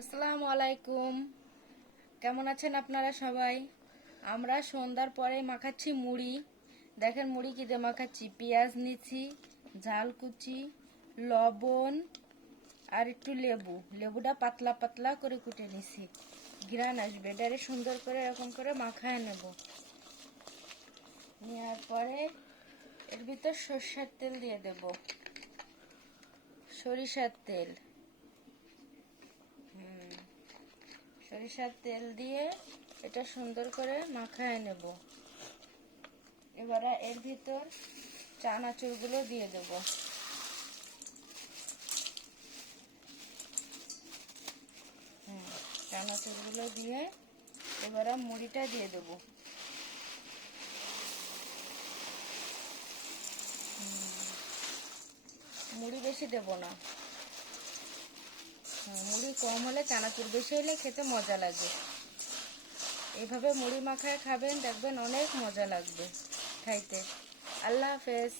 আসসালামু আলাইকুম। কেমন আছেন আপনারা সবাই? আমরা সন্ধ্যার পরে মাখাচ্ছি মুড়ি। দেখেন মুড়ি কি দিয়ে মাখাচ্ছি। পেঁয়াজ নিচ্ছি, ঝাল কুচি, লবণ আর একটু লেবুটা পাতলা পাতলা করে কুটে নিছি। ঘ্রাণ আসবে, এটারে সুন্দর করে এরকম করে মাখায় নেব। নেওয়ার পরে এর ভিতর সরষের তেল দিয়ে দেব, সরিষার তেল। সরিষার তেল দিয়ে এটা সুন্দর করে মাখায় নেব। এবারে এর ভিতর চানাচুরগুলো দিয়ে দেব। চানাচুরগুলো দিয়ে এবারে মুড়িটা দিয়ে দেব। মুড়ি বেশি দেব না, মুড়ি কম হলে চানাচুর বেশি হলে খেতে মজা লাগে। এভাবে মুড়ি মাখায় খাবেন, দেখবেন অনেক মজা লাগবে খাইতে। আল্লাহ হাফেজ।